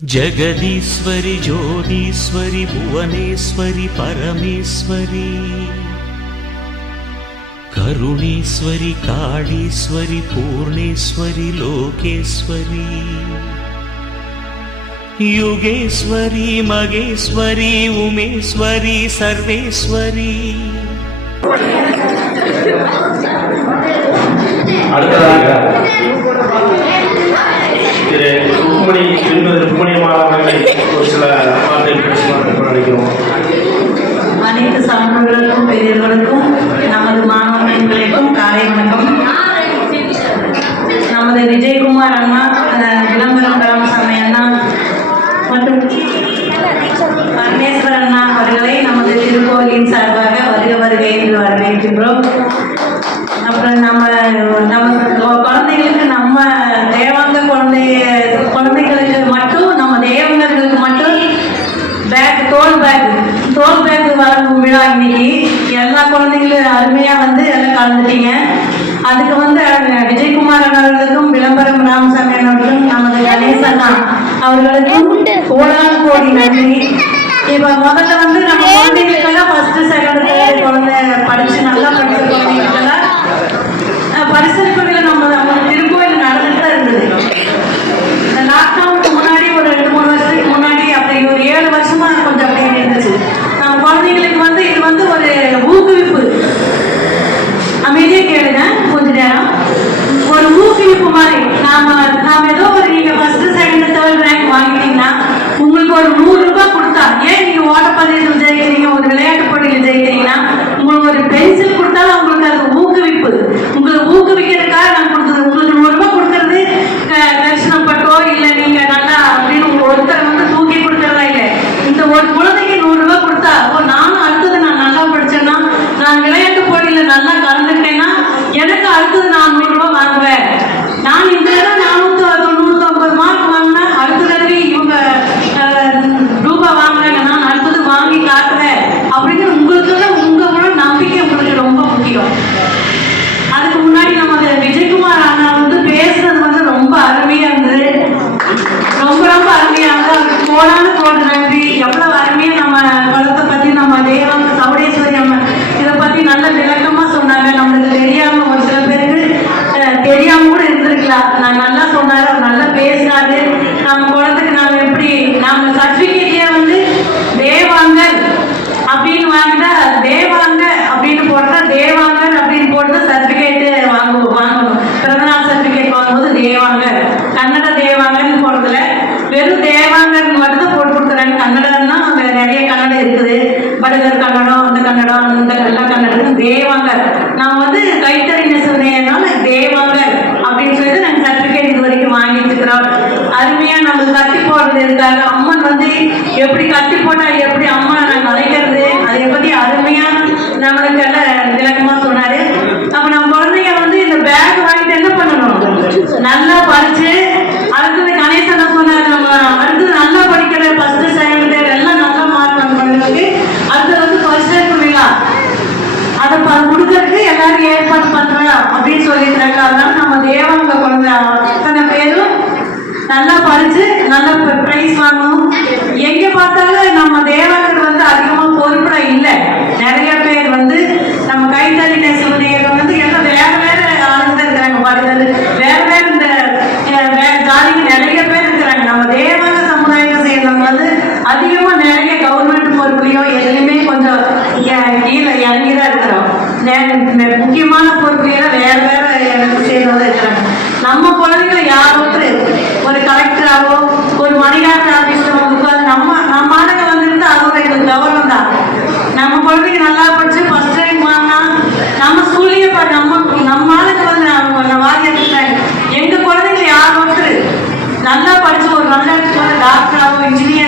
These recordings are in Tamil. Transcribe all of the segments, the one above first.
జగదీశ్వరి జ్యోదీశ్వరి భువనేశ్వరి పరమేశ్వరి కరుణేశ్వరి కాళీశ్వరి పూర్ణేశ్వరి లోకేశ్వరి యుగేశ్వరి మగేశ్వరి ఉమేశ్వరి సర్వేశ్వరి. అడుగుదాకా திரு ருக்மணி திருமதி ருக்மணி அவர்களை ஒரு சில வார்த்தைகள் பேசுமாறு நினைக்கிறோம் அனைத்து சமூகங்களுக்கும் பெரியவர்களுக்கும் நமது மாணவர்களுக்கும் காலை வணக்கம். நமது விஜயகுமார் அண்ணா அஹ், விளம்பரம் ராமசாமி அண்ணா மற்றும் பரமேஸ்வர் அண்ணா அவர்களை நமது திருக்கோவிலின் சார்பாக வருக வருகை என்று வரவேற்கின்றோம். அப்புறம் நம்ம நம்ம குழந்தைகளுக்கு நம்ம தேவாங்க குழந்தை குழந்தைகளுக்கு மட்டும் நம்ம தேவங்களுக்கு மட்டும் பேக் தோல் பேக் தோல் பேக் வழங்கும் விழா இன்னைக்கு எல்லா குழந்தைங்களும் அருமையாக வந்து எல்லாம் கலந்துட்டீங்க அதுக்கு வந்து அஹ், விஜயகுமார் அவர்களுக்கும் விளம்பரம் ராமசாமி அவர்களுக்கும் நமது கணேச் அண்ணா அவர்களுக்கும் கோடான கோடி நன்றி. இப்போ முதல்ல வந்து நம்ம குழந்தைங்களுக்கெல்லாம் ஃபர்ஸ்ட் செகண்ட் தேர்ட் குழந்தை படிச்சு நல்லா படிச்ச குழந்தைங்களுக்கெல்லாம் பரிசளிப்புகள் நம்ம நம்ம திருக்கோயில் நடந்துட்டு தான் இருந்தது. இந்த லாக்டவுனுக்கு முன்னாடி ஒரு ரெண்டு மூணு வருஷத்துக்கு முன்னாடி அப்படி ஒரு ஏழு வருஷமா கொஞ்சம் அப்படியே இருந்துச்சு. நம்ம குழந்தைங்களுக்கு வந்து இது வந்து ஒரு ஊக்குவிப்பு. அமைதியே கேளுங்க கொஞ்ச நேரம். ஒரு ஊக்குவிப்பு மாதிரி நாம நாம mandado எப்படி கத்தி போட்டால் எப்படி அம்மா நான் அழைக்கிறது அதை பத்தி அருமையாக நம்மளுக்கு எல்லாம் விளக்கமாக சொன்னார். அப்போ நம்ம குழந்தைங்க வந்து இந்த பேக் வாங்கிட்டு என்ன பண்ணணும்? நல்லா படிச்சு அடுத்தது கணேசன் சொன்னார் நம்ம அடுத்தது நல்லா படிக்கிற ஃபர்ஸ்ட் செகண்ட் எல்லாம் நல்லா மார்க் பண்ணுறதுக்கு அடுத்தது வந்து ஃபர்ஸ்ட் இயர் விழா அதை கொடுக்கறதுக்கு எல்லாரும் ஏற்பாடு பண்றேன் அப்படின்னு சொல்லியிருக்காங்க அதனால நம்ம தேவங்க குழந்தை அத்தனை பேரும் நல்லா படிச்சு நல்ல ப்ரைஸ் வாங்கணும். எங்க பார்த்தாலும் நம்ம தேவர்கள் வந்து அதிகமா பொறுப்புல இல்லை. நிறைய பேர் வந்து நம்ம கைத்தறி நெசவுடையர் வந்து எல்லாம் வேற வேற ஆளுங்க இருக்கிறாங்க. பாருங்கள் வேற வேற இந்த ஜாதிக்கு நிறைய பேர் இருக்கிறாங்க. நம்ம தேவக சமுதாயத்தை சேர்ந்தவங்க வந்து அதிகமா நிறைய கவர்மெண்ட் பொறுப்புலையோ எதுலையுமே கொஞ்சம் கீழே இறங்கி தான் இருக்கிறோம் முக்கியமான பொறுப்புலையெல்லாம் வேற வேற சேர்ந்தவங்க இருக்கிறாங்க. நம்ம குழந்தைங்க யார் ஒரு கலெக்டராகவோ ஒரு மணிகாரர் ஆஃபீஸில் உட்காந்து நம்ம நம்ம ஆளுங்க வந்துருந்து அதோட எங்களுக்கு கவனம் தான் நம்ம குழந்தைங்க நல்லா படிச்சு ஃபர்ஸ்ட் ரேங்க் வாங்கினா நம்ம ஸ்கூல்லையே நம்ம நம்ம ஆளுங்க வந்து நம்ம வாதி எடுத்துட்டாங்க. எங்க குழந்தைங்க யார் ஒருத்தர் நல்லா படிச்சு ஒரு நல்ல இடத்துல இன்ஜினியர்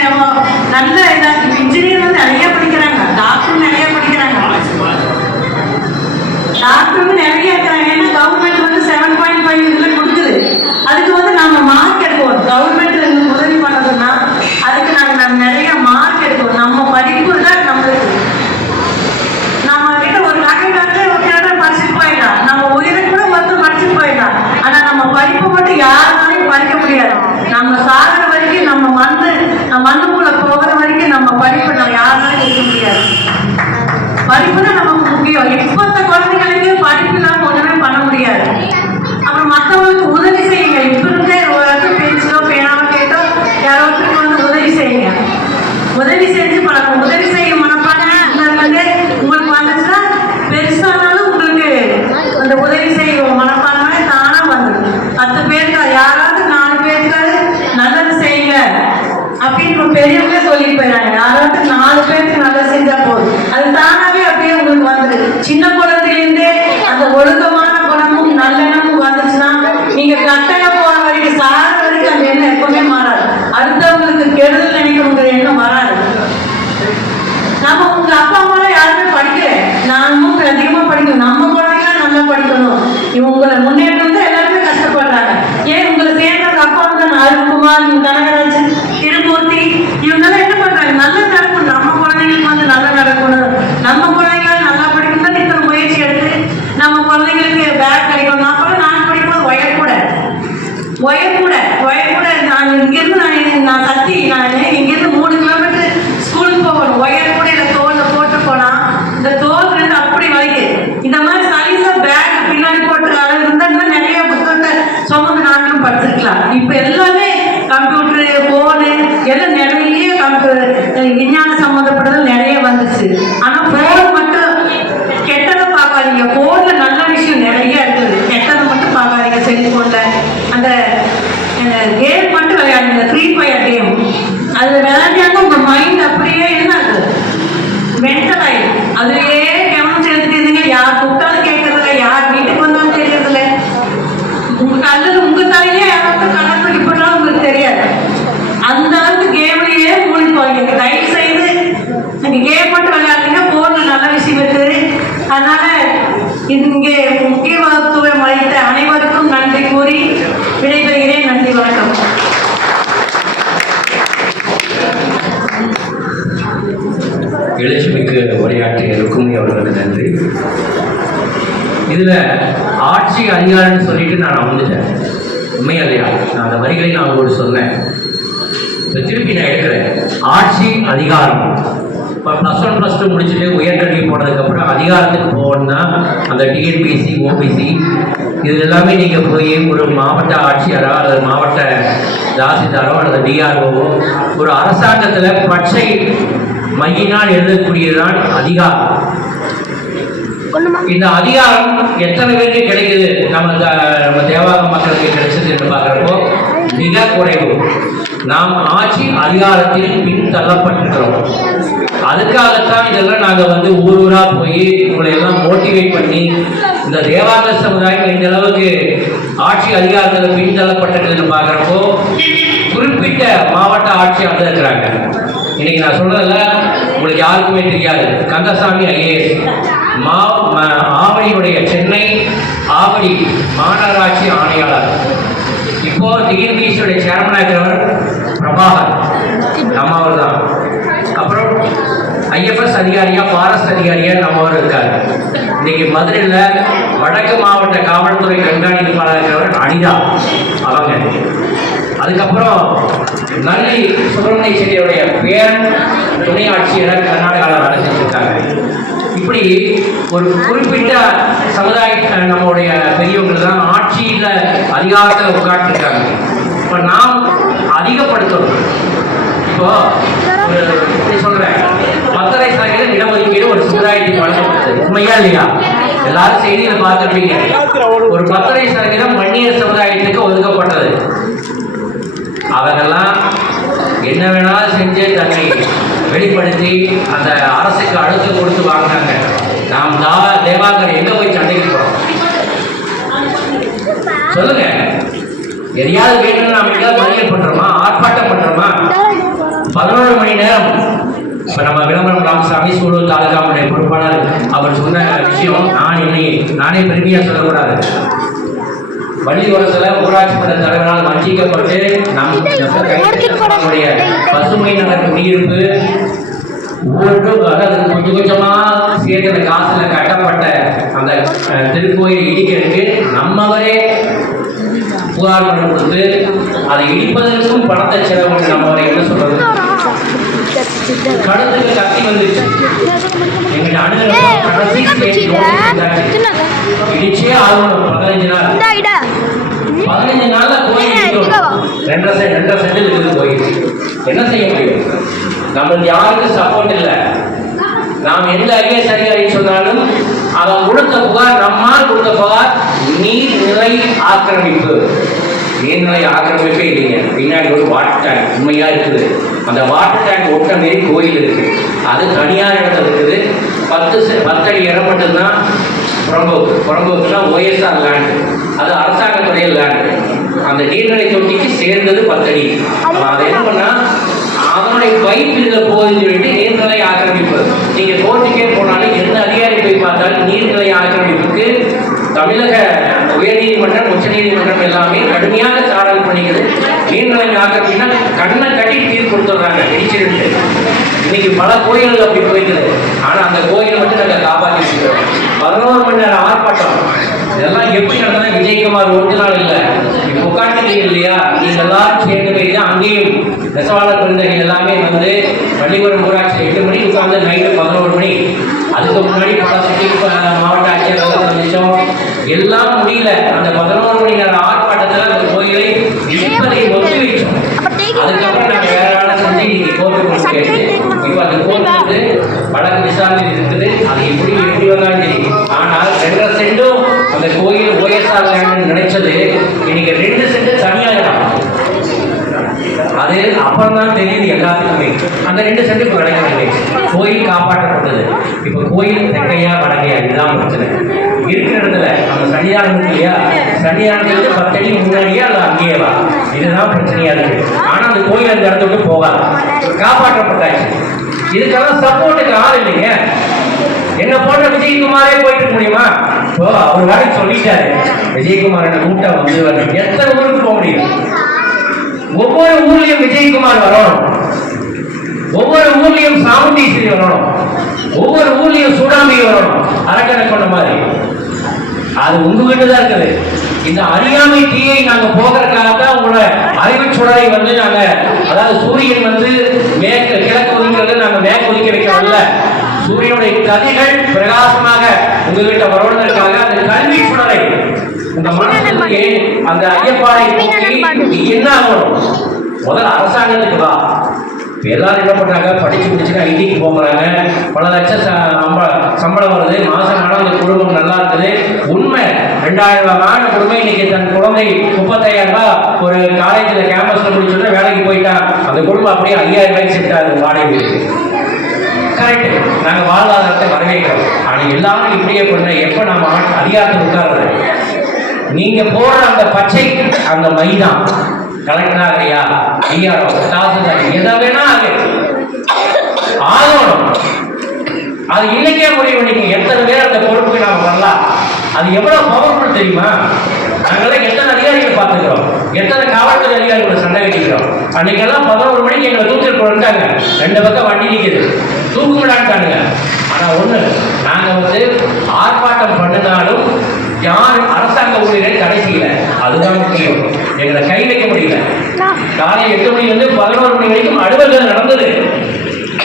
உரையாற்றியதற்கும் அவர்களுக்கு நன்றி. இதில் ஆட்சி அதிகாரம்னு சொல்லிட்டு நான் வந்துட்டேன் உண்மையா இல்லையா நான் அந்த வரிகளை நான் உங்களுக்கு சொன்னேன். இப்போ திருப்பி நான் எடுக்கிறேன். ஆட்சி அதிகாரம். இப்போ ப்ளஸ் ஒன் ப்ளஸ் டூ முடிச்சுட்டு உயர்கல்வி போனதுக்கப்புறம் அதிகாரத்துக்கு போகணும்னா அந்த டிஎன்பிசி ஓபிசி இது எல்லாமே நீங்கள் போய் ஒரு மாவட்ட ஆட்சியரோ அல்லது மாவட்ட தாசில்தாரோ அல்லது டிஆர்ஓவோ ஒரு அரசாங்கத்தில் பச்சை மையினால் எழுதக்கூடியதுதான் அதிகாரம். இந்த அதிகாரம் எத்தனை பேருக்கு கிடைக்குது? நம்ம நம்ம தேவாக மக்களுக்கு கிடைச்சது என்று பார்க்குறப்போ மிக குறைவு. நாம் ஆட்சி அதிகாரத்தில் பின்தள்ளப்பட்டிருக்கிறோம். அதுக்காகத்தான் இதெல்லாம் நாங்கள் வந்து ஊர் ஊராக போய் உங்களை எல்லாம் மோட்டிவேட் பண்ணி இந்த தேவாங்க சமுதாயம் இந்த அளவுக்கு ஆட்சி அதிகாரத்தில் பின்தள்ளப்பட்டிருக்குதுன்னு பார்க்குறப்போ குறிப்பிட்ட மாவட்ட ஆட்சியாளர் இருக்கிறாங்க. இன்னைக்கு நான் சொல்றதுல உங்களுக்கு யாருக்குமே தெரியாது. கந்தசாமி ஐஏஎஸ். மா ம- ஆவணியுடைய சென்னை ஆவணி மாநகராட்சி ஆணையாளர். இப்போ டிஎன்பிசியுடைய சேர்மனாக இருக்கிறவர் பிரபாகர். நம்மவர் தான் அப்புறம் ஐஎஃப்எஸ் அதிகாரியா பாரஸ்ட் அதிகாரியா நம்மவர் இருக்கார். இன்னைக்கு மதுரையில் வடக்கு மாவட்ட காவல்துறை கண்காணிப்பாளர் இருக்கிறவர் அனிதா. அவங்க. அதுக்கப்புறம் நல்லி சுப்பிரமணிய செட்டியுடைய பேர் துணை ஆட்சியராக கர்நாடகாவில் வேலை செஞ்சுருக்காங்க. இப்படி ஒரு குறிப்பிட்ட சமுதாய நம்மளுடைய பெரியவங்க தான் ஆட்சியில் அதிகாரத்தில் உட்காந்துருக்காங்க இப்போ நாம் அதிகப்படுத்தணும். இப்போ ஒரு சொல்றேன்? பத்தரை சாலையில் இடஒதுக்கீடு ஒரு சமுதாயத்துக்கு வழங்கப்பட்டது உண்மையா இல்லையா? எல்லாரும் செய்தியில பார்த்துருப்பீங்க. ஒரு பத்தரை சதவீதம் வன்னியர் சமுதாயத்துக்கு ஒதுக்கப்பட்டது. அவரெல்லாம் என்ன வேணாலும் செஞ்சு தன்னை வெளிப்படுத்தி அந்த அரசுக்கு அழுத்தம் கொடுத்து வாங்கினாங்க. நாம் தா தேவாகர் எங்கே போய் சண்டைக்கு போகிறோம் சொல்லுங்க. எதையாவது கேட்டு நாம் எங்கேயாவது மறியல் பண்றோமா? ஆர்ப்பாட்டம் பண்றோமா? பதினோரு மணி நேரம். இப்ப நம்ம விளம்பரம் ராமசாமி சூழல் தாலுகாவுடைய பொறுப்பாளர் அவர் சொன்ன விஷயம் நான் இன்னைக்கு நானே பெருமையா சொல்லக்கூடாது. பள்ளிக்கூடத்துல ஊராட்சி மன்ற தலைவரால் வஞ்சிக்கப்பட்டு நம் பசுமை நகர் குடியிருப்பு ஒவ்வொன்றும் அதாவது கொஞ்சம் கொஞ்சமா சேர்க்கிற காசுல கட்டப்பட்ட அந்த திருக்கோயில் இடிக்கிறதுக்கு நம்மவரே புகார் கொடுத்து அதை இடிப்பதற்கும் பணத்தை செலவு நம்மவரை என்ன சொல்றது? கடத்துக்கு கத்தி வந்துருச்சு எங்கிட்ட அணுகிற கடைசி இடிச்சே ஆகணும் பதினஞ்சு நாள் பதினஞ்சு நாள்ல கோயில் இடிக்கணும். ரெண்டரை சென்ட் ரெண்டரை சென்ட் இருக்குது கோயில் என்ன செய்ய முடியும் நம்மளுக்கு யாருக்கும் சப்போர்ட் இல்லை நாம் எந்த ஐஏஎஸ் அதிகாரி சொன்னாலும் அவன் கொடுத்த புகார் நம்மால் கொடுத்த புகார் நீர் நீர்நிலை ஆக்கிரமிப்பு நீர்நிலை ஆக்கிரமிப்பே இல்லைங்க. பின்னாடி ஒரு வாட்டர் டேங்க் உண்மையாக இருக்குது. அந்த வாட்டர் டேங்க் ஒட்ட மாரி கோயில் இருக்குது அது தனியார் இடத்துல இருக்குது. பத்து செ- பத்தடி இடம் மட்டும்தான் புறம்போக்கு புறம்போக்குனா ஓஎஸ்ஆர் லேண்டு அது அரசாங்கத்துடைய லேண்டு அந்த நீர்நிலை தொட்டிக்கு சேர்ந்தது பத்தடி அதை என்ன பண்ணால் அதனுடைய பைப் இதில் போகுதுன்னு சொல்லிட்டு நீர்நிலை ஆக்கிரமிப்பு. நீங்கள் கோர்ட்டுக்கே போனாலும் எந்த அதிகாரி போய் பார்த்தாலும் நீர்நிலை ஆக்கிரமிப்புக்கு தமிழக உயர்நீதிமன்றம் உச்சநீதிமன்றம் எல்லாமே கடுமையாக சாரல் பண்ணிக்கிறது நீர்நிலை ஆக்கிரமிப்புனா கண்ணை கட்டி தீர்ப்பு கொடுத்துட்றாங்க இடிச்சிருந்து இன்னைக்கு பல கோயில்கள் அப்படி போய்க்குது. ஆனா அந்த கோயில் மட்டும் நாங்கள் காப்பாற்றி பதினோரு மணி நேரம் ஆர்ப்பாட்டம். இதெல்லாம் எப்படி நடந்தா விஜயகுமார் ஒரு நாள் இல்லை. உட்காந்துட்டீங்க இல்லையா? நீங்க எல்லாரும் சேர்ந்து போய் தான் அங்கேயும் நெசவாளர் குழந்தைகள் எல்லாமே வந்து பள்ளிக்கூடம் ஊராட்சி எட்டு மணிக்கு உட்காந்து நைட்டு பதினோரு மணி. அதுக்கு முன்னாடி பல சிட்டி மாவட்ட ஆட்சியர் சந்திச்சோம். எல்லாம் முடியல. அந்த பதினோரு மணி நேர ஆர்ப்பாட்டத்தில் அந்த கோயிலை இடிப்பதை ஒத்தி வைச்சோம் அதுக்கப்புறம் நாங்கள் வேற வேலை செஞ்சு இன்னைக்கு கோர்ட்டு கேட்டு இப்போ அந்த கோர்ட் வந்து வழக்கு விசாரணை இருக்குது. அது எப்படி எப்படி வந்தாலும் சரி. ஆனால் ரெண்டரை செண்டும் அந்த கோயில் ஓஎஸ்ஆர் லேண்ட் நினைச்சது. இன்னைக்கு ரெண்டு செண்டு தனியாகிடும் அது அப்புறம் தான் தெரியுது எல்லாத்துக்குமே. அந்த ரெண்டு சென்ட் இப்போ கிடைக்கிறாங்க கோயில் காப்பாற்றப்பட்டது. இப்போ கோயில் தெக்கையா வடக்கையா இதுதான் பிரச்சனை. இருக்கிற இடத்துல நம்ம சன்னிதானம் இருக்கு இல்லையா சன்னிதானத்துக்கு பத்து அடி முன்னாடியே அல்ல அங்கேயேவா இதுதான் பிரச்சனையா இருக்கு. ஆனா அந்த கோயில் அந்த இடத்த விட்டு போகாது. காப்பாற்றப்பட்டாச்சு. இதுக்கெல்லாம் சப்போர்ட்டுக்கு ஆள் இல்லைங்க. என்ன போன்ற விஜயகுமாரே போயிட்டு முடியுமா? இப்போ அவர் வேலைக்கு சொல்லிட்டாரு. விஜயகுமார் கூட்டா வந்து வரணும். எத்தனை ஊருக்கு போக முடியும்? ஒவ்வொரு ஊர்லயும் விஜயகுமார் வரணும். ஒவ்வொரு ஊர்லயும் சாமுண்டீஸ்வரி வரணும். ஒவ்வொரு ஊர்லயும் சூடாம்பி வரணும். அரக்கனை கொண்ட மாதிரி. அது உங்ககிட்ட தான் இருக்குது. இந்த அறியாமை தீயை நாங்க போகிறதுக்காக தான் உங்களோட அறிவு சுடரை வந்து நாங்க அதாவது சூரியன் வந்து மேற்கு கிழக்கு ஒதுங்கிறது நாங்க மேற்கு ஒதுக்கி வைக்கிறோம்ல. சூரியனுடைய கதிர்கள் பிரகாசமாக உங்ககிட்ட வரணுங்கிறதுக்காக அந்த கல்வி சுடரை உங்க மனசுக்கு அந்த நீ என்ன ஆகணும்? முதல்ல அரசாங்கத்துக்கு வா. எல்லாரும் என்ன பண்ணுறாங்க படித்து முடிச்சுட்டு ஐடிக்கு போகிறாங்க. பல லட்சம் ச- சம்பளம் சம்பளம் வருது. மாதம் ஆனால் அந்த குடும்பம் நல்லா இருக்குது. உண்மை. ரெண்டாயிரம் ரூபாய் வாங்கின குடும்பம் இன்னைக்கு தன் குழந்தை முப்பத்தாயிரம் ரூபாய் ஒரு காலேஜில் கேம்பஸில் முடிச்சுட்டு வேலைக்கு போயிட்டான் அந்த குடும்பம் அப்படியே ஐயாயிரம் ரூபாய்க்கு செட் ஆகுது வாடகை கரெக்ட் நாங்கள் வாழ்வாதாரத்தை வரவேற்கிறோம். ஆனால் எல்லாரும் இப்படியே பண்ண எப்போ நம்ம ஆட்சி அதிகாரத்தில் உட்கார்றது நீங்க போடுற அந்த பச்சை அந்த மைதான் கலெக்டர் ஆகையா ஐயாரோ தாசில்தார் எதை வேணா ஆகு. ஆகணும். அது இன்னைக்கே முடிவு பண்ணிக்கோங்க எத்தனை பேர் அந்த பொறுப்புக்கு நாம வரலாம்? அது எவ்வளவு பவர்ஃபுல் தெரியுமா? நாங்கெல்லாம் எத்தனை அதிகாரிகள் பார்த்துக்கிறோம்? எத்தனை காவல்துறை அதிகாரிகள் சண்டை கட்டிக்கிறோம்? அன்னைக்கெல்லாம் பதினோரு மணிக்கு எங்களை தூக்கிட்டு வந்துட்டாங்க. ரெண்டு பக்கம் வண்டி நிற்குது தூக்கு விடாட்டானுங்க ஆனா ஒண்ணு நாங்க வந்து ஆர்ப்பாட்டம் பண்ணினாலும் யார் அரசாங்க ஊழியர்கள் கடைசியில அதுதான் முக்கியம் எங்களை கை வைக்க முடியல. காலை எட்டு மணி வந்து பதினோரு மணி வரைக்கும் அலுவல்கள் நடந்தது.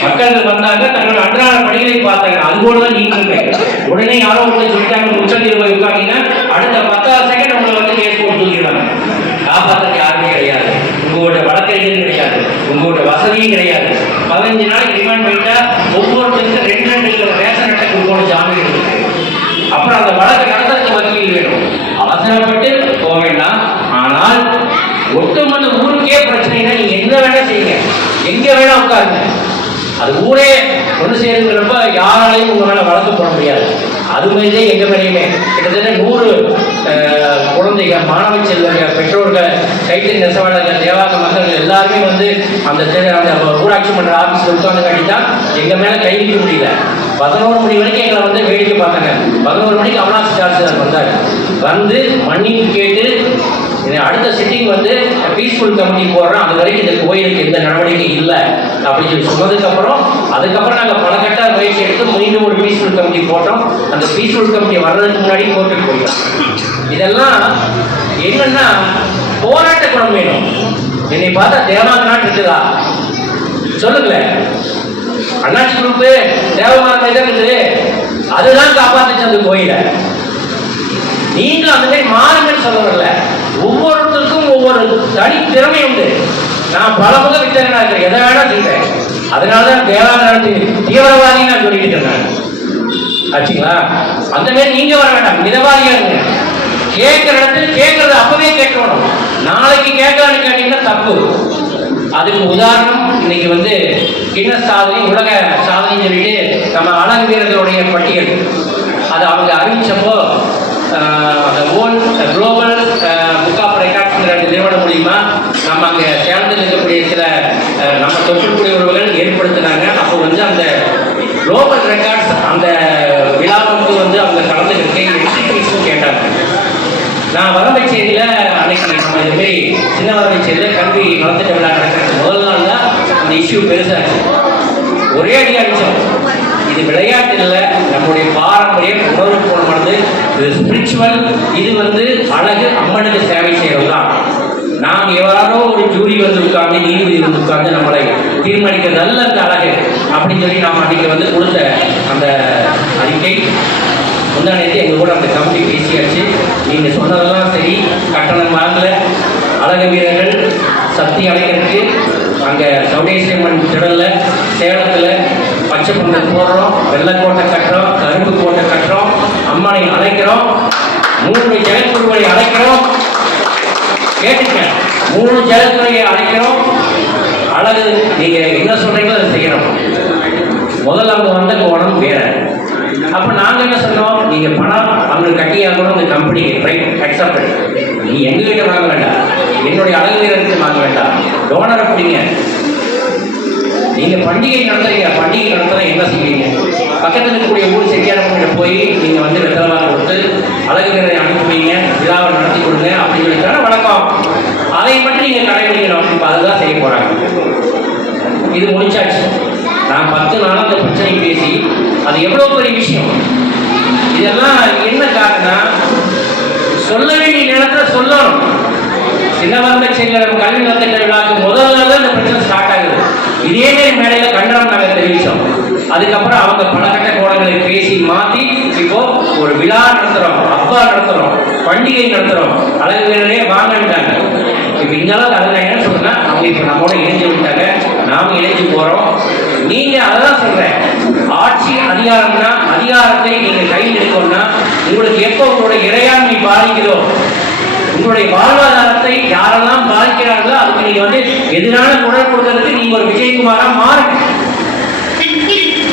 மக்கள் வந்தாங்க தங்களோட அன்றாட பணிகளை பார்த்தாங்க. அது போல தான் நீங்க உடனே யாரோ உங்களை சொல்லிட்டாங்க உச்ச நிர்வாகி உட்காந்தீங்கன்னா அடுத்த பத்தாவது செகண்ட் உங்களை வந்து கேஸ் போட்டு சொல்லிடுறாங்க காப்பாற்ற யாருமே கிடையாது. உங்களோட வழக்கறிஞரும் கிடையாது. உங்களோட வசதியும் கிடையாது. பதினஞ்சு நாளைக்கு ரிமாண்ட் பண்ணிட்டா ஒவ்வொருத்தருக்கும் ரெண்டு ரெண்டு கிலோ ரேஷன் அட்டை கொடுக்கணும் ஜாமீன் அப்புறம் அந்த வழக்கு நடத்துறதுக்கு வக்கீல் வேணும். அவசரப்பட்டு போக வேண்டாம். ஆனால் ஒட்டுமொத்த ஊருக்கே பிரச்சனைனா நீங்க எங்க வேணா செய்யுங்க. எங்க வேணா உட்காருங்க. அது ஊரே ஒன்று சேருங்கிறப்ப யாராலையும் உங்களால் வளர்த்து போட முடியாது. அது மாதிரியே எங்கள் மேலேயுமே. கிட்டத்தட்ட நூறு குழந்தைகள் மாணவ செல்வர்கள் பெற்றோர்கள் கைத்தறி நெசவாளர்கள் தேவாக்க மக்கள் எல்லாருமே வந்து அந்த அந்த ஊராட்சி மன்ற ஆஃபீஸில் உட்காந்து காட்டி தான் எங்கள் மேலே கை வைக்க முடியல. பதினோரு மணி வரைக்கும் எங்களை வந்து வேடிக்கை பார்த்தாங்க. பதினோரு மணிக்கு அமலாசி சார்ஜர் வந்தார். வந்து மன்னிப்பு கேட்டு அடுத்த சிட்டிங் வந்து பீஸ்ஃபுல் கமிட்டி போடுறோம் அது வரைக்கும் இந்த கோயிலுக்கு எந்த நடவடிக்கை இல்லை. அப்படின்னு சொல்லி சொன்னதுக்கப்புறம் அதுக்கப்புறம் நாங்கள் பல கட்ட முயற்சி எடுத்து மீண்டும் ஒரு பீஸ்ஃபுல் கமிட்டி போட்டோம். அந்த பீஸ்ஃபுல் கமிட்டி வர்றதுக்கு முன்னாடி கோர்ட்டுக்கு போயிட்டோம். இதெல்லாம் என்னன்னா போராட்ட குணம் வேணும். என்னை பார்த்தா தேவாங்கனாட்டு இருக்குதா? சொல்லுங்களேன். அண்ணாச்சி குரூப்பு தேவமான இடம் இருக்குது. அதுதான் காப்பாத்துச்சு அந்த கோயிலை. நீங்களும் அந்த மாதிரி மாறுங்கன்னு சொல்ல வரல. ஒவ்வொருத்தருக்கும் ஒவ்வொரு தனி திறமை உண்டு. நான் பல முக வித்தகனா இருக்கிறேன். எதை வேணா செய்வேன். அதனால தான் தீவிரவாதி நான் சொல்லிட்டு இருக்கேன் ஆச்சுங்களா? அந்த மாதிரி நீங்க வர வேண்டாம். மிதவாதியா இருங்க. கேட்கிற இடத்துல கேட்கறது அப்பவே கேட்கணும். நாளைக்கு கேட்கலான்னு கேட்டீங்கன்னா தப்பு. அதுக்கு உதாரணம் இன்னைக்கு வந்து கின்னஸ் சாதனை உலக சாதனை சொல்லிட்டு நம்ம அழகு வீரர்களுடைய பட்டியல். அது அவங்க அறிவிச்சப்போ ஓன் குளோபல் புக் ஆஃப் ரெக்கார்ட்ஸ்ங்கிற நிறுவனம் மூலியமா நம்ம அங்கே சேர்ந்து இருக்கக்கூடிய சில நம்ம தொற்றுக்குடியவர்கள் ஏற்படுத்தினாங்க. அப்போ வந்து அந்த குளோபல் ரெக்கார்ட்ஸ் அந்த விழாவுக்கு வந்து அவங்க கலந்துக்கிட்டு என்ட்ரி கேட்டாங்க. நான் வரம்பச்சேரியில் அன்னைக்கு நம்ம இது மாதிரி சின்ன வரம்பச்சேரியில் கல்வி வளர்த்துட்ட விழா நடக்கிறது. முதல் நாள் தான் அந்த இஷ்யூ பெருசாச்சு. ஒரே அடி அடிச்சோம். இது விளையாட்டு இல்லை. நம்முடைய பாரம்பரியம் உணர்வு போனது இது ஸ்பிரிச்சுவல் இது வந்து அழகு அம்மனுக்கு சேவை செய்யறது தான் நாம் எவராரோ ஒரு ஜூரி வந்து உட்கார்ந்து நீதிபதி வந்து உட்கார்ந்து நம்மளை தீர்மானிக்கிறது அல்ல அந்த அழகு. அப்படின்னு சொல்லி நாம் அன்றைக்கி வந்து கொடுத்த அந்த அறிக்கை. முந்தானத்தை எங்கள் கூட அந்த கமிட்டி பேசியாச்சு. நீங்கள் சொன்னதெல்லாம் சரி. கட்டணம் வாங்கல. அழகு வீரர்கள் சக்தி அடைக்கிறதுக்கு அங்கே சௌடேஸ்வரம்மன் திடலில் சேலத்தில் பச்சை பொங்கல் போடுறோம் வெள்ளக்கோட்டை கட்டுறோம் கருப்பு கோட்டை கட்டுறோம் அம்மனை அழைக்கிறோம் மூன்று ஜெயக்குருவை அழைக்கிறோம். கேட்டுக்க மூணு ஜலத்துறையை அழைக்கிறோம். அழகு நீங்கள் என்ன சொல்கிறீங்களோ அதை செய்யணும். முதல்ல அவங்க வந்த கோணம் வேறு. அப்ப நாங்க என்ன சொன்னோம் நீங்க பணம் அவங்களுக்கு கட்டியாகணும் இந்த கம்பெனி ரைட் அக்செப்ட் நீ எங்ககிட்ட வாங்க வேண்டாம். என்னுடைய அழகு வீரருக்கு வாங்க வேண்டாம். டோனரை பிடிங்க. நீங்க பண்டிகை நடத்துறீங்க. பண்டிகை நடத்தினா என்ன செய்வீங்க? பக்கத்தில் இருக்கக்கூடிய ஊர் செட்டியாரங்கிட்ட போய் நீங்க வந்து வெத்தலமாக கொடுத்து அழகு வீரரை அனுப்புவீங்க விழாவை நடத்தி கொடுங்க அப்படிங்கிறதுக்கான வழக்கம். அதை மட்டும் நீங்க கடைபிடிக்கணும். இப்போ அதுதான் செய்ய போறாங்க. இது முடிச்சாச்சு. நான் பத்து நாள் அந்த பிரச்சனை பேசி அது எவ்வளவு பெரிய விஷயம்? இதெல்லாம் என்ன காரணம் சொல்ல வேண்டிய நேரத்துல சொல்லணும். சின்னவர்ந்த செல்லம் கல்வி நலத்திட்ட விழாக்கு முதல்ல தான் இந்த பிரச்சனை ஸ்டார்ட் ஆகுது. இதே மாதிரி மேடையில கண்டனம் நாங்கள் தெரிவித்தோம் அதுக்கப்புறம் அவங்க பல கட்ட கோணங்களை பேசி மாத்தி இப்போ ஒரு விழா நடத்துறோம் அப்பா நடத்துறோம் பண்டிகை நடத்துறோம் அழகு வீரரே வாங்கிட்டாங்க இப்போ இந்த அளவுக்கு அழகு என்ன சொல்றேன்னா அவங்க இப்போ நம்மோட இணைஞ்சு விட்டாங்க நாம இணைஞ்சு போறோம். நீங்க அதான் சொல்றேன். ஆட்சி அதிகாரம்னா அதிகாரத்தை நீங்க கையில் எடுக்கணும்னா உங்களுக்கு எப்போ உங்களுடைய இறையாண்மை பாதிக்குதோ உங்களுடைய வாழ்வாதாரத்தை யாரெல்லாம் பாதிக்கிறார்களோ அதுக்கு நீங்க வந்து எதிரான குரல் கொடுக்கறதுக்கு நீங்க ஒரு விஜயகுமாரா மாறுங்க.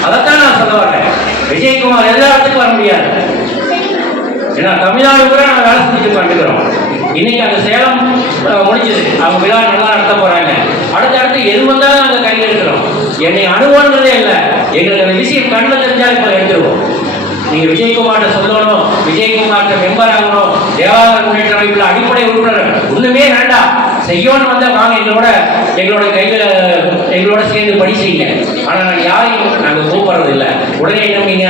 அதைத்தான் நான் சொல்ல வரேன். விஜயகுமார் எல்லா இடத்துக்கும் வர முடியாது. ஏன்னா தமிழ்நாடு கூட நான் வேலை செஞ்சுட்டு பண்ணிக்கிறோம் இன்னைக்கு அந்த சேலம் முடிஞ்சது. அவங்க விழா நல்லா நடத்த போறாங்க. அடுத்த அடுத்து எது வந்தாலும் என்னை அனுபவங்கிறதே இல்லை எங்களுக்கு அந்த விஷயம் கண்ணில் தெரிஞ்சால் இப்போ எடுத்துருவோம். நீங்க விஜயகுமார்ட்ட சொல்லணும் விஜயகுமார்ட்ட மெம்பர் ஆகணும் தேவாதார முன்னேற்ற அமைப்புல அடிப்படை உறுப்பினர். ஒண்ணுமே வேண்டாம். செய்யணும் வந்தால் வாங்க எங்களோட எங்களோட கையில எங்களோட சேர்ந்து பணி செய்யுங்க. ஆனா நாங்க யாரையும் நாங்க கூப்பிடுறது இல்லை உடனே என்ன பண்ணீங்க?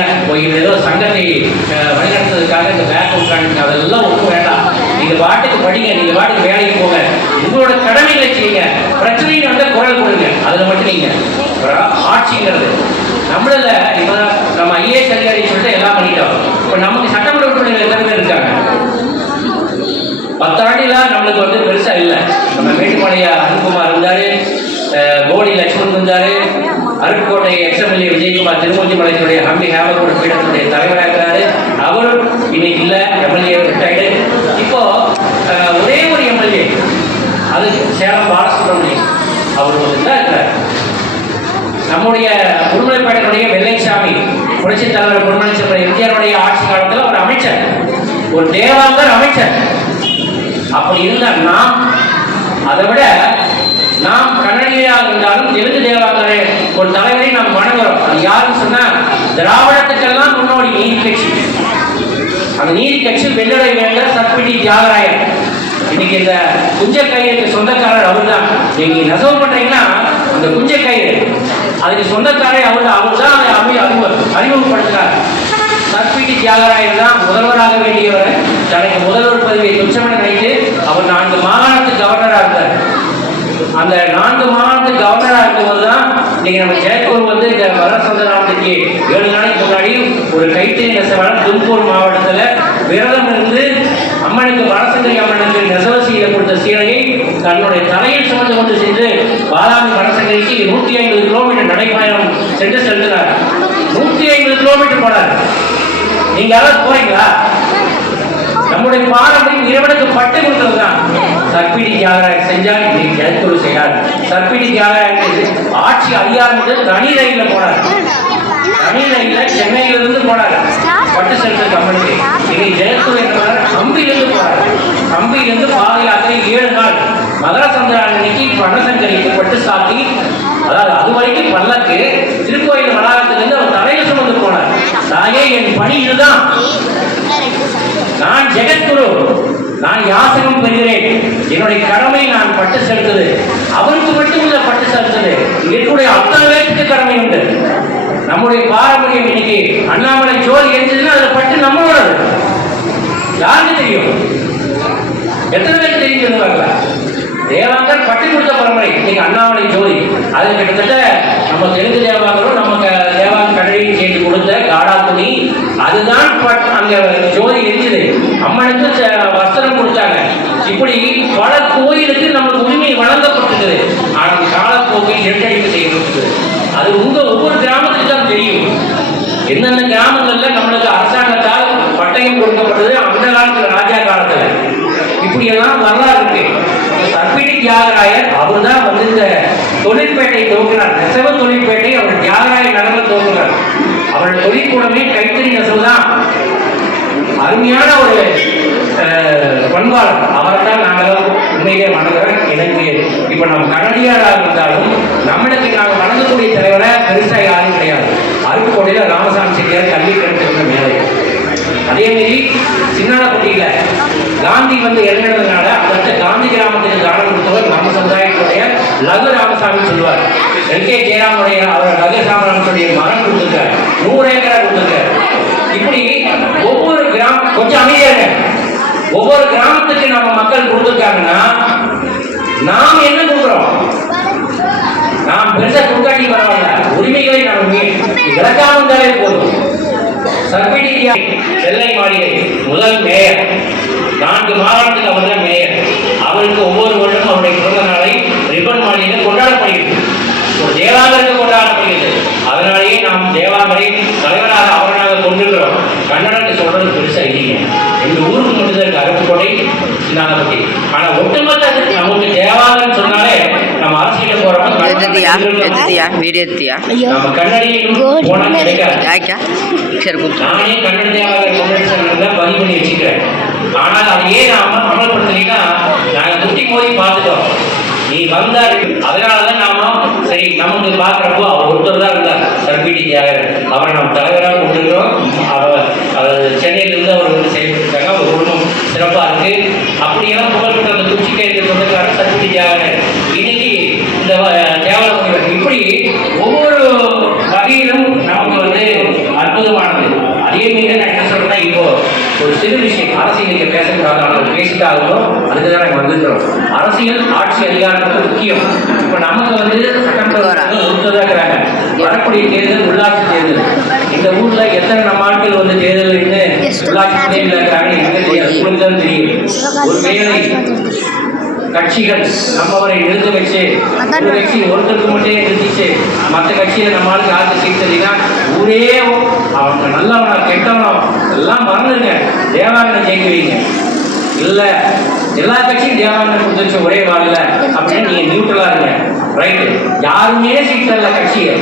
ஏதோ சங்கத்தை வழிநடத்துறதுக்காக இந்த பேக் உட்காந்து அதெல்லாம் ஒன்றும் வேண்டாம். நீங்க பாட்டுக்கு படிங்க நீங்க பாட்டுக்கு வேலைக்கு போங்க. உங்களோட கடமைகளை செய்யுங்க. பிரச்சனைன்னு வந்தா குரல் கொடுங்க. அதுல மட்டும் நீங்க. ஆட்சிங்கிறது. நம்மள இப்ப நம்ம ஐஏஎஸ் அதிகாரி சொல்லிட்டு எல்லாம் பண்ணிட்டோம். இப்ப நமக்கு சட்டமன்ற உறுப்பினர்கள் எத்தனை பேர் இருக்காங்க? பத்தாண்டிலாம் நம்மளுக்கு வந்து பெருசா இல்லை. நம்ம மேட்டுப்பாளைய அருண்குமார் இருந்தாரு கோடி லட்சுமன் இருந்தாரு அருப்புக்கோட்டை எக்ஸ்எம்எல்ஏ விஜயகுமார் திருமூர்த்தி மலையத்துடைய ஹம்பி ஹேமகூட பீடத்துடைய தலைவராக இருக்கிறாரு. அவர் இன்னைக்கு இல்ல. எம்எல்ஏ ரிட்டையர்டு இப்போ அஹ், ஒரே ஒரு எம்எல்ஏ அது சேலம் பாலசுப்ரமணியம் அவர் மட்டும்தான் இருக்கிறார். நம்முடைய உடுமலைப்பேட்டையினுடைய வெள்ளைசாமி புரட்சி தலைவர் பொன்மனேஸ்வரர் எம்ஜிஆருடைய ஆட்சி காலத்தில் ஒரு அமைச்சர். ஒரு தேவாங்கர் அமைச்சர். அப்படி இருந்த நாம் அதை விட நாம் கன்னடியாக இருந்தாலும் தெலுங்கு தேவாங்கரை ஒரு தலைவரை நாம் வணங்குறோம். அது யாருன்னு சொன்னா திராவிடத்துக்கெல்லாம் முன்னோடி நீதி கட்சி. அந்த நீதி கட்சி வெள்ளடை வேண்டர் சத்பிடி தியாகராயர். இன்னைக்கு இந்த குஞ்ச கயிறுக்கு சொந்தக்காரர் அவர் தான் நீங்க நெசவு பண்றீங்கன்னா அந்த குஞ்ச கயிறு அதுக்கு சொந்தக்காரர் அவர் தான் அவர் தான் அதை அறிவு அறிவு அறிமுகப்படுத்துறார். சத்பிடி தியாகராயர் தான் முதல்வராக வேண்டியவர். தனக்கு முதல்வர் பதவியை துச்சமென நினைத்து அவர் நான்கு மாகாணத்து கவர்னராக இருந்தார். அந்த நான்கு மாகாணத்து கவர்னராக இருக்கும்போது தான் இன்னைக்கு நம்ம ஜெயப்பூர் வந்து இந்த வரசந்தராமத்துக்கு ஏழு நாளைக்கு முன்னாடி ஒரு கைத்தறி நெசவாளர் தும்கூர் மாவட்டத்தில் விரதம் இருந்து அம்மனுக்கு வடசங்கரி அம்மனுக்கு நெசவு செய்ய கொடுத்த சீரையை தன்னுடைய தலையில் சுமந்து கொண்டு சென்று பாலாமி வடசங்கரிக்கு நூற்றி ஐம்பது கிலோமீட்டர் நடைப்பயணம் சென்று செல்கிறார். நூற்றி ஐம்பது கிலோமீட்டர் போனார் நீங்க யாராவது போறீங்களா? நம்முடைய பாரம்பரியம் இறைவனுக்கு பட்டு கொடுத்தது தான் சர்பிடி தியாகராயர் செஞ்சால் இன்னைக்கு ஜெயக்குழு செய்யார் சர்பிடி தியாகராயர் ஆட்சி அதிகாரம் முதல் தனி ரயில போனார். தனி ரயில்ல சென்னையில இருந்து போனார். பட்டு செலுத்த கம்பெனிக்கு. இதை ஜெயக்குழு என்றவர் ஹம்பிலிருந்து போனார் ஹம்பிலிருந்து பாத யாத்திரை ஏழு நாள். மகர சந்திராயன் அன்னைக்கு பணசங்கரிக்கு பட்டு சாத்தி அதாவது அது வரைக்கும் பல்லக்கு திருக்கோயில் வளாகத்திலிருந்து அவர் தலையில சுமந்து போனார். தாயே என் பணி இதுதான். நான் ஜெகத்குரு. நான் யாசகம் பெறுகிறேன். என்னுடைய கடமை நான் பட்டு செலுத்துது. அவருக்கு மட்டும் இல்ல பட்டு செலுத்துது. என்னுடைய இருக்கக்கூடிய அத்தனை பேருக்கு கடமை உண்டு. நம்முடைய பாரம்பரியம் இன்னைக்கு அண்ணாமலை ஜோதி எரிஞ்சதுன்னா அதில் பட்டு நம்மளோட யாருக்கு தெரியும்? எத்தனை பேருக்கு தெரியும் சொல்லுவாங்களா தேவாங்கர் பட்டு கொடுத்த பரம்பரை இன்னைக்கு அண்ணாமலை ஜோதி அது கிட்டத்தட்ட நம்ம தெலுங்கு தேவாங்கரும் நமக்கு தேவாங்க கடலையும் சேர்த்து கொடுத்த காடா துணி அதுதான் பட் அங்க ஜோதி எரிஞ்சது. அம்மனுக்கு ச- வஸ்திரம் கொடுத்தாங்க. இப்படி பல கோயிலுக்கு நமக்கு உரிமை வழங்கப்பட்டிருக்குது ஆனால் காலப்போக்கில் இரட்டடிப்பு செய்யப்பட்டது. அது உங்க ஒவ்வொரு கிராமத்துக்கு தான் தெரியும். என்னென்ன கிராமங்கள்ல நம்மளுக்கு அரசாங்கத்தால் பட்டயம் கொடுக்கப்பட்டது அந்த காலத்துல ராஜா காலத்துல. இப்படி எல்லாம் வரலாறு இருக்கு. சர்பிடி தியாகராயர் அவர் தான் வந்து இந்த தொழிற்பேட்டை துவக்கினார். நெசவு தொழிற்பேட்டை அவர் தியாகராய நகரில் துவக்கினார். அவருடைய தொழிற்கூடமே கைத்தறி நெசவு தான். அருமையான ஒரு பண்பாளர் அவர்தான் நாங்கள் உண்மையிலே வணங்குறேன் எனக்கு இப்போ நம்ம கனடியாராக இருந்தாலும் நம்மிடத்தில் நாங்கள் வணங்கக்கூடிய தலைவரை பெருசாக யாரும் கிடையாது. அருப்புக்கோடையில் ராமசாமி செட்டியார் கல்வி கிடைச்சிருந்த மேலே அதேமாரி மாதிரி காந்தி வந்து இறங்கினதுனால அந்த காந்தி கிராமத்துக்கு தானம் கொடுத்தவர் நம்ம சமுதாயத்துடைய லகு ராமசாமி சொல்லுவார். எல். கே. ஜெயராமுடைய அவர் லகு ராமசாமியுடைய மகன் கொடுத்துருக்கார். நூறு ஏக்கரா கொடுத்துருக்கார். இப்படி ஒவ்வொரு கிராமம் கொஞ்சம் அமைதியாக ஒவ்வொரு கிராமத்துக்கு நம்ம மக்கள் கொடுத்துருக்காங்கன்னா நாம் என்ன கொடுக்குறோம்? நாம் பெருசா கொடுக்காட்டி பரவாயில்ல. உரிமைகளை நாம் மீ- போதும். சர்பிடியா வெள்ளை மாளிகை முதல் மேயர். நான்கு மாகாணத்துக்கு அவர் தான் மேயர். அவருக்கு ஒவ்வொரு வருடம் அவருடைய பிறந்த நாளை ரிப்பன் மாளிகை கொண்டாடப்படுகிறது. ஒரு தேவாலயத்துக்கு கொண்டாடப்படுகிறது. அதனாலேயே நாம் தேவாலயை தலைவராக அவராக கொண்டிருக்கிறோம். கன்னடத்தை சொல்றது பெருசா இல்லைங்க. எங்கள் ஊருக்கு மட்டும்தான் சின்னாலப்பட்டி ஆனா ஒட்டுமொத்த நமக்கு தேவாலயம் சொன்னாலே நம்ம அரசியல போறப்ப ಎತ್ತಿದ್ಯಾ ಎತ್ತಿದ್ಯಾ ವಿಡಿಯೋ ಎತ್ತಿಯಾ நம்ம கண்ணடியிலும் போனா கிடைக்காது ಯಾಕೆ ಸರಿ ಕೂತು நானே கன்னட தேவாலய கன்வென்ஷன்ல பதிவு பண்ணி வச்சுக்கிறேன் ஆனால் அதை ஏன் நாம அமல்படுத்தலைன்னா நாங்க முட்டி மோதி பார்த்துட்டோம் நீ வந்தாரு அதனாலதான் நாம சரி நமக்கு பார்க்குறப்போ அவர் ஒருத்தர் தான் இருந்தார். சர்பிடி தியாகர் அவரை நம்ம தலைவராக கொண்டிருக்கிறோம். அவர் அவர் சென்னையிலிருந்து அவர் வந்து செயல்பட்டாங்க அவர் குடும்பம் சிறப்பா இருக்கு. அப்படியெல்லாம் புகழ்பெற்ற அந்த துச்சி கைது சொந்தக்காரர் சர்பிடி தியாகர் இன்னைக்கு இந்த தேவாலயம் இப்படி ஒவ்வொரு வகையிலும் நமக்கு வந்து அற்புதமானது. அதே மீது நான் என்ன சொல்றேன்னா இப்போ ஒரு பேசக்கூடாது ஆனால் பேசிட்டாகணும் அதுக்கு தான் நாங்கள் அரசியல் ஆட்சி அதிகாரத்துக்கு முக்கியம். இப்போ நமக்கு வந்து சட்டமன்ற இருக்கிறாங்க வரக்கூடிய தேர்தல் உள்ளாட்சி தேர்தல். இந்த ஊர்ல எத்தனை நம்ம ஆட்கள் வந்து தேர்தல் உள்ளாட்சி தேர்தல் இருக்கிறாங்க தெரியும். ஒரு வேலை கட்சிகள் நம்மவரை நிறுத்த வச்சு ஒரு கட்சி ஒருத்தருக்கு மட்டும் நிறுத்திச்சு மற்ற கட்சியில நம்ம ஆளுக்கு ஆட்சி செய்தீங்கன்னா ஊரே அவங்க நல்லவனா கெட்டவனா எல்லாம் மறந்துடுங்க. தேவாங்கனை ஜெயிக்குவீங்க இல்ல எல்லா கட்சியும் தேவாங்கனை கொடுத்துச்சு ஒரே வாரில் அப்படின்னு நீங்க நியூட்ரலா இருங்க. ரைட்டு யாருமே சீட் தரல கட்சியை.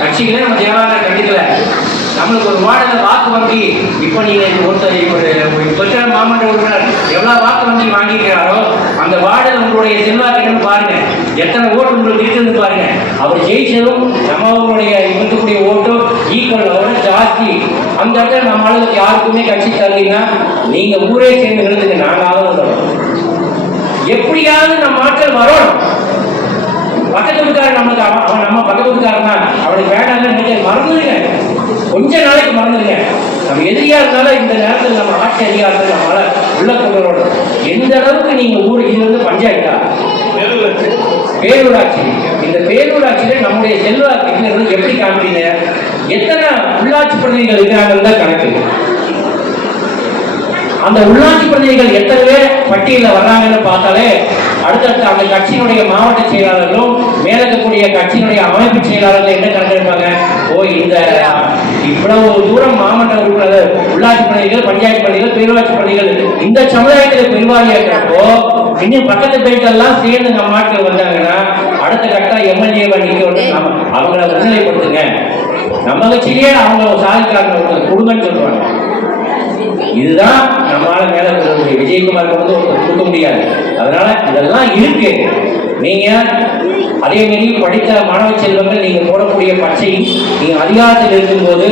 கட்சிகளே நம்ம தேவாலயம் கண்டிக்கல நம்மளுக்கு ஒரு வார்டில் வாக்கு வங்கி இப்போ நீங்கள் ஒருத்தர் இப்போ இருக்கிற மாமன்ற உறுப்பினர் எவ்வளோ வாக்கு வங்கி வாங்கிக்கிறாரோ அந்த வார்டில் உங்களுடைய செல்வாக்கு பாருங்க. எத்தனை ஓட்டு உங்களுக்கு இருக்குன்னு பாருங்க. அவர் ஜெயிச்சதும் நம்மளுடைய இருக்கக்கூடிய ஓட்டும் ஈக்குவல் அவரோட ஜாஸ்தி. அந்த இடத்துல நம்ம அளவுக்கு யாருக்குமே கட்சி தரலைன்னா நீங்கள் ஊரே சேர்ந்து நிறுத்துங்க. நாங்க எப்படியாவது நம்ம ஆட்கள் வரணும். பக்கத்து வீட்டுக்காரன் நம்மளுக்கு அவன் அவன் நம்ம பக்கத்து வீட்டுக்காரன் தான். அவனுக்கு வேண்டாம் நினைக்க மறந்துடுங்க. கொஞ்ச நாளைக்கு மறந்துடுங்க நம்ம எதிரியா இருந்தாலும் இந்த நேரத்தில் நம்ம ஆட்சி அதிகாரத்தில் நம்மளால உள்ள கொண்டு எந்த அளவுக்கு நீங்க ஊர் இது வந்து பஞ்சாயத்தா? பேரூராட்சி. இந்த பேரூராட்சியில நம்முடைய செல்வாக்கு எப்படி காமிப்பீங்க? எத்தனை உள்ளாட்சி பிரதிநிதிகள் இருக்கிறாங்கன்னு தான் கணக்கு. அந்த உள்ளாட்சி பிரதிநிதிகள் எத்தனை பேர் பட்டியலில் வர்றாங்கன்னு பார்த்தாலே அடுத்தடுத்த அந்த கட்சியினுடைய மாவட்ட செயலாளர்களும் மேல இருக்கக்கூடிய கட்சியினுடைய அமைப்பு செயலாளர்கள் என்ன கணக்கெடுப்பாங்க ஓ இந்த இவ்வளவு தூரம் மாவட்ட உறுப்பினர் உள்ளாட்சி பணிகள் பஞ்சாயத்து பணிகள் பேரூராட்சி பணிகள் இந்த சமுதாயத்தில் பெருவாரியா இருக்கிறப்போ இன்னும் பக்கத்து பெண்கள்லாம் சேர்ந்து நம்ம நாட்டில் வந்தாங்கன்னா அடுத்த கட்ட எம்எல்ஏ நிக்க நம்ம அவங்கள முன்னிலைப்படுத்துங்க நம்ம கட்சியிலேயே அவங்க சாதிக்கிறாங்க கொடுங்கன்னு சொல்லுவாங்க. இதுதான் நம்மளால மேல இருக்கக்கூடிய விஜயகுமாருக்கு வந்து ஒருத்தர் கொடுக்க முடியாது. அதனால இதெல்லாம் இருக்கு. நீங்க அதே மாதிரி படித்த மாணவ செல்வங்கள் நீங்க போடக்கூடிய பச்சை நீங்க அதிகாரத்தில் இருக்கும்போது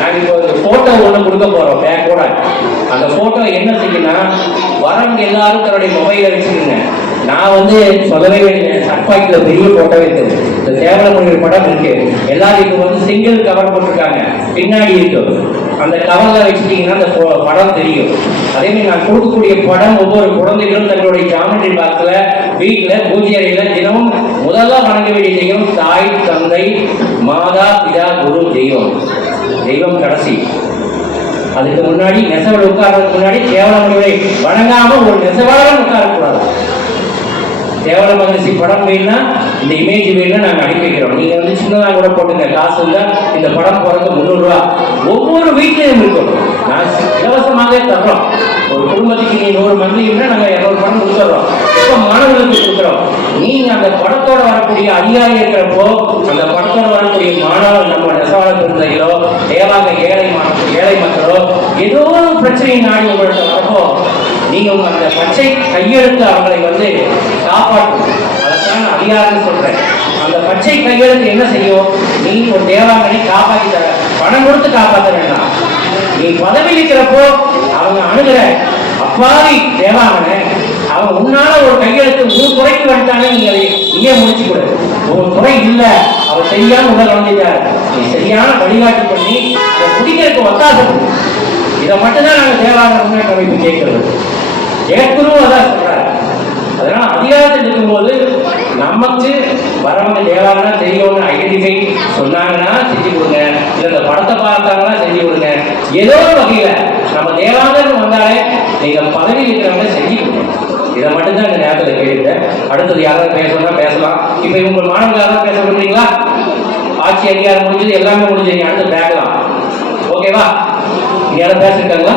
நாங்கள் இப்போ ஒரு போட்டோ ஒன்று கொடுக்க போறோம் பேக்கோட அந்த போட்டோ என்ன செய்யுன்னா வரவங்க எல்லாரும் தன்னுடைய மொபைல் வச்சுக்கோங்க. நான் வந்து சொல்லவே வேண்டிய சட்பாக்கில் பெரிய போட்டோ இருக்குது இந்த தேவலமொழி படம் இருக்கு. எல்லாரும் இப்போ வந்து சிங்கிள் கவர் போட்டிருக்காங்க. பின்னாடி இருக்கு. அந்த கவர்ல வச்சுட்டீங்கன்னா அந்த படம் தெரியும். அதே மாதிரி நான் கொடுக்கக்கூடிய படம் ஒவ்வொரு குழந்தைகளும் தங்களுடைய ஜாமெட்ரி பாக்ஸ்ல வீட்டில் பூஜை அறையில தினமும் முதல்ல வணங்க வேண்டிய தெய்வம் தாய் தந்தை மாதா பிதா குரு தெய்வம். தெய்வம் கடைசி. அதுக்கு முன்னாடி நெசவல் உட்கார்றதுக்கு முன்னாடி கேவலமுறை வணங்காம ஒரு நெசவாளரும் உட்காரக்கூடாது. தேவல மகரிஷி படம் வேணும்னா இந்த இமேஜ் வேணும்னா நாங்கள் அனுப்பி வைக்கிறோம். நீங்கள் வந்து சின்னதாக கூட போட்டுங்க காசு இருந்தால் இந்த படம் போகிறது முந்நூறுரூவா. ஒவ்வொரு வீட்லையும் இருக்கும். நான் இலவசமாகவே தர்றோம். ஒரு குடும்பத்துக்கு நீ நூறு மந்திரின்னா நாங்கள் இரநூறு படம் கொடுத்துட்றோம் இப்போ மாணவர்களுக்கு கொடுக்குறோம். நீங்கள் அந்த படத்தோட வரக்கூடிய அதிகாரி இருக்கிறப்போ அந்த படத்தோட வரக்கூடிய மாணவர் நம்ம நெசவாள பிறந்தைகளோ ஏழாக ஏழை மாணவர்கள் ஏழை மக்களோ ஏதோ ஒரு பிரச்சனையை நாடி உங்கள்கிட்ட வரப்போ நீங்க உங்க அந்த பச்சை கையெழுத்து அவங்களை வந்து காப்பாற்றும் அதற்கான நான் அதிகாரம்னு சொல்றேன். அந்த பச்சை கையெழுத்து என்ன செய்யும்? நீ ஒரு தேவாங்கனை காப்பாற்றி தர பணம் கொடுத்து காப்பாற்ற வேண்டாம். நீ பதவியில் இருக்கிறப்போ அவங்க அணுகிற அப்பாவி தேவாங்கனை அவன் உன்னால ஒரு கையெழுத்து உன் குறைக்கு வந்துட்டானே நீங்க அதை நீயே முடிச்சு கொடு. உன் குறை இல்லை. அவர் சரியான உடல் வந்துட்டார் நீ சரியான வழிகாட்டு பண்ணி அதை குடிக்கிறதுக்கு ஒத்தாசை இதை மட்டும்தான் நாங்கள் தேவாங்க முன்னேற்ற அமைப்பு கேட்கிறது ஜெகத்குரு அதான் சொல்றாரு அதனால அதிகாரத்தில் இருக்கும்போது நமக்கு வரவங்க தேவாலயம் தெரியும்னு ஐடென்டிஃபை சொன்னாங்கன்னா செஞ்சு கொடுங்க. இல்லை இந்த படத்தை பார்த்தாங்கன்னா செஞ்சு கொடுங்க. ஏதோ ஒரு வகையில் நம்ம தேவாலயம் வந்தாலே நீங்கள் பதவி இருக்கிறவங்க செஞ்சு கொடுங்க. இதை மட்டும்தான் இந்த நேரத்தில் கேட்டுட்டேன் அடுத்தது யாராவது பேசணும்னா பேசலாம். இப்போ இவங்க மாணவர்கள் யாராவது பேச விரும்புறீங்களா? ஆட்சி அதிகாரம் முடிஞ்சது எல்லாமே முடிஞ்சது நீங்கள் அடுத்து பேக்கலாம் ஓகேவா? நீ யாரும் பேசிருக்காங்களா